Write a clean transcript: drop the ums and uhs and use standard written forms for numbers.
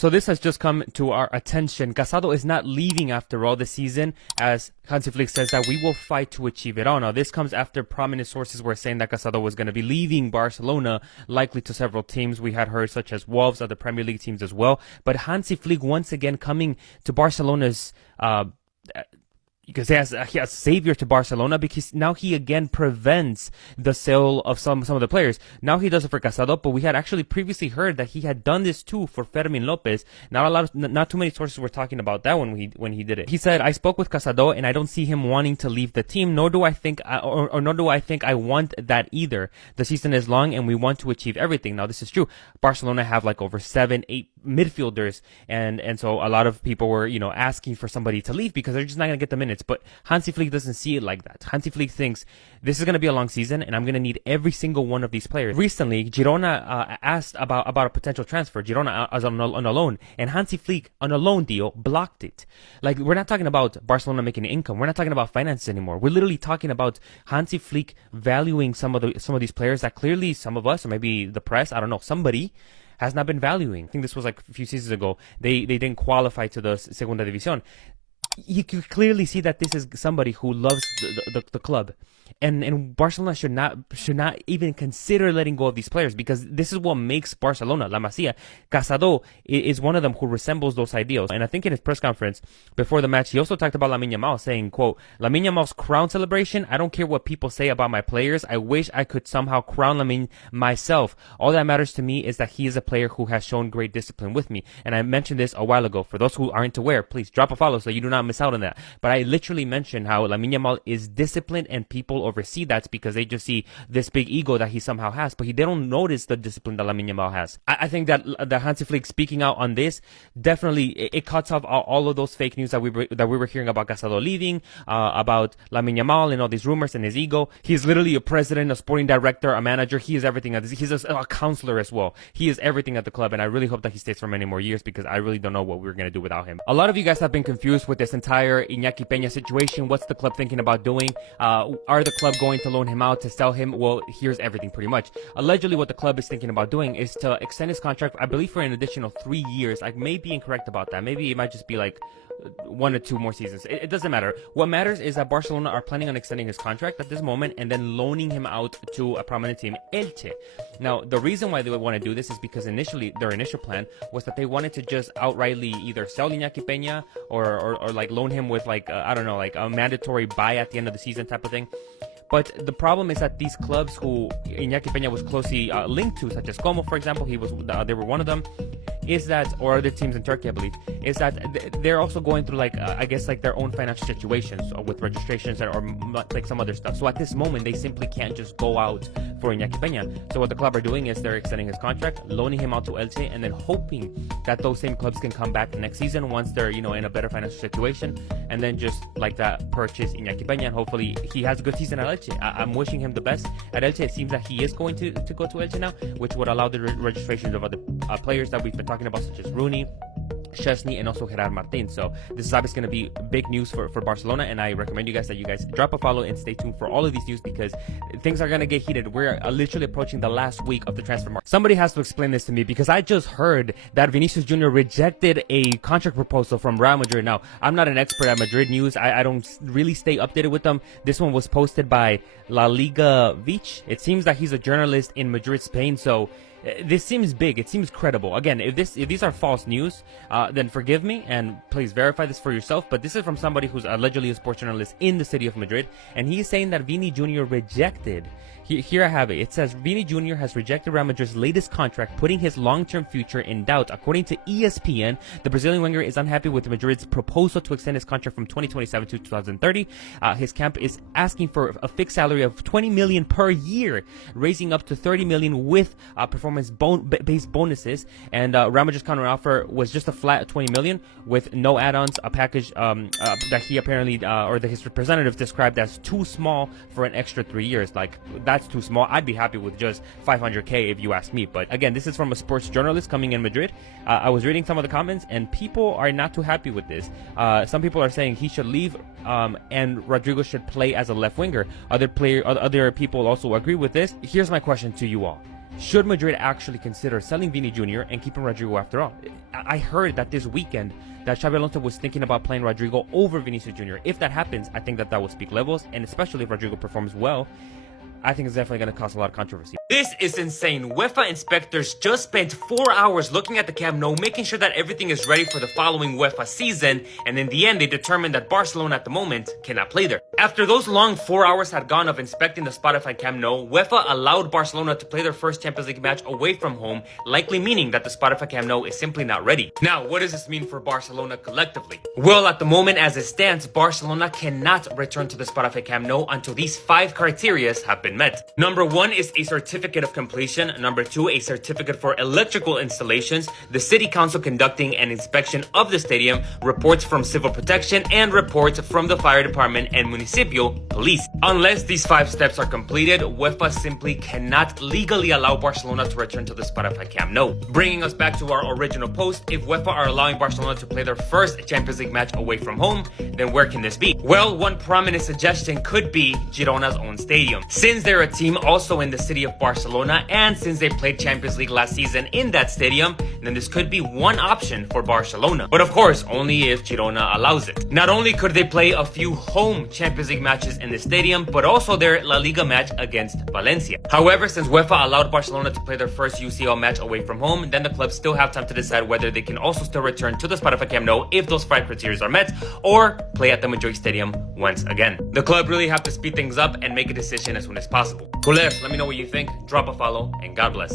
So this has just come to our attention. Casado is not leaving after all this season, as Hansi Flick says that we will fight to achieve it all. Now, this comes after prominent sources were saying that Casado was going to be leaving Barcelona, likely to several teams we had heard, such as Wolves, other Premier League teams as well. But Hansi Flick once again coming to Barcelona's because he has savior to Barcelona, because now he again prevents the sale of some of the players. Now he does it for Casado, but we had actually previously heard that he had done this too for Fermin Lopez. Not too many sources were talking about that when he did it. He said, "I spoke with Casado and I don't see him wanting to leave the team, nor do I think I want that either. The season is long and we want to achieve everything." Now this is true. Barcelona have like over 7-8 midfielders, and so a lot of people were asking for somebody to leave because they're just not going to get the minutes. But Hansi Flick doesn't see it like that. Hansi Flick thinks this is going to be a long season and I'm going to need every single one of these players. Recently, Girona asked about a potential transfer. Girona was on a loan, and Hansi Flick on a loan deal blocked it. Like, we're not talking about Barcelona making income. We're not talking about finances anymore. We're literally talking about Hansi Flick valuing some of these players that clearly some of us, or maybe the press, I don't know, somebody has not been valuing. I think this was like a few seasons ago. They didn't qualify to the Segunda División. You can clearly see that this is somebody who loves the club. And Barcelona should not even consider letting go of these players, because this is what makes Barcelona, La Masia. Casado is one of them who resembles those ideals. And I think in his press conference before the match, he also talked about Lamine Yamal, saying, quote, "Lamine Yamal's crown celebration, I don't care what people say about my players. I wish I could somehow crown Lamine myself. All that matters to me is that he is a player who has shown great discipline with me." And I mentioned this a while ago. For those who aren't aware, please drop a follow so you do not miss out on that. But I literally mentioned how Lamine Yamal is disciplined, and people oversee that because they just see this big ego that he somehow has, but they don't notice the discipline that Lamine Yamal has. I think that the Hansi Flick speaking out on this definitely it cuts off all of those fake news that we were hearing about Casado leaving, about Lamine Yamal and all these rumors and his ego. He's literally a president, a sporting director, a manager. He is everything. He's a counselor as well. He is everything at the club, and I really hope that he stays for many more years, because I really don't know what we're going to do without him. A lot of you guys have been confused with this entire Iñaki Peña situation. What's the club thinking about doing? Are the club going to loan him out, to sell him? Well, here's everything pretty much. Allegedly, what the club is thinking about doing is to extend his contract, I believe, for an additional 3 years. I may be incorrect about that. Maybe it might just be like 1 or 2 more seasons. It doesn't matter. What matters is that Barcelona are planning on extending his contract at this moment and then loaning him out to a prominent team, Elche. Now, the reason why they would want to do this is because initially, their initial plan was that they wanted to just outrightly either sell Iñaki Peña or like loan him with like, I don't know, like a mandatory buy at the end of the season type of thing. But the problem is that these clubs who Iñaki Peña was closely linked to, such as Como, for example, they were one of them, is that, or other teams in Turkey, I believe, is that they're also going through like, I guess, like their own financial situations with registrations or like some other stuff. So at this moment, they simply can't just go out for Iñaki Peña. So what the club are doing is they're extending his contract, loaning him out to Elche, and then hoping that those same clubs can come back next season once they're, in a better financial situation, and then just like that purchase Iñaki Peña, and hopefully he has a good season at Elche. I'm wishing him the best at Elche. It seems that he is going to go to Elche now, which would allow the registrations of other players that we've been talking about, such as Rooney, Szczesny, and also Gerard Martin. So this is obviously going to be big news for Barcelona, and I recommend you guys drop a follow and stay tuned for all of these news, because things are going to get heated. We're literally approaching the last week of the transfer market. Somebody has to explain this to me, because I just heard that Vinícius Jr. rejected a contract proposal from Real Madrid. Now, I'm not an expert at Madrid news. I don't really stay updated with them. This one was posted by La Liga Vich. It seems that he's a journalist in Madrid, Spain, so this seems big. It seems credible. Again, if these are false news, then forgive me and please verify this for yourself. But this is from somebody who's allegedly a sports journalist in the city of Madrid, and he's saying that Vini Jr. rejected. Here I have it. It says Vini Jr. has rejected Real Madrid's latest contract, putting his long-term future in doubt. According to ESPN, the Brazilian winger is unhappy with Madrid's proposal to extend his contract from 2027 to 2030. His camp is asking for a fixed salary of 20 million per year, raising up to 30 million with performance-based bonuses. And Real Madrid's counteroffer was just a flat 20 million with no add-ons, a package that he apparently, or his representatives described as too small for an extra 3 years. Like, that's too small. I'd be happy with just 500K if you ask me. But again, this is from a sports journalist coming in Madrid. I was reading some of the comments, and people are not too happy with this. Some people are saying he should leave, and Rodrigo should play as a left winger. Other people also agree with this. Here's my question to you all. should Madrid actually consider selling Vini Jr. and keeping Rodrigo after all? I heard that this weekend that Xabi Alonso was thinking about playing Rodrigo over Vinícius Jr. If that happens, I think that will speak levels, and especially if Rodrigo performs well, I think it's definitely going to cause a lot of controversy. This is insane. UEFA inspectors just spent 4 hours looking at the Camp Nou, making sure that everything is ready for the following UEFA season, and in the end, they determined that Barcelona at the moment cannot play there. After those long 4 hours had gone of inspecting the Spotify Camp Nou, UEFA allowed Barcelona to play their first Champions League match away from home, likely meaning that the Spotify Camp Nou is simply not ready. Now, what does this mean for Barcelona collectively? Well, at the moment as it stands, Barcelona cannot return to the Spotify Camp Nou until these 5 criteria have been met. Number 1 is a certificate of completion. Number 2, a certificate for electrical installations, the city council conducting an inspection of the stadium, reports from civil protection, and reports from the fire department and municipal police. Unless these 5 steps are completed, UEFA simply cannot legally allow Barcelona to return to the Spotify Camp Nou. Bringing us back to our original post, if UEFA are allowing Barcelona to play their first Champions League match away from home, then where can this be? Well, one prominent suggestion could be Girona's own stadium. Since they're a team also in the city of Barcelona, and since they played Champions League last season in that stadium, then this could be one option for Barcelona. But of course, only if Girona allows it. Not only could they play a few home Champions League matches in the stadium, but also their La Liga match against Valencia. However, since UEFA allowed Barcelona to play their first UCL match away from home, then the clubs still have time to decide whether they can also still return to the Spotify Camp Nou if those 5 criteria are met, or play at the Madrid Stadium once again. The club really have to speed things up and make a decision as soon as possible. Culers, let me know what you think, drop a follow, and God bless.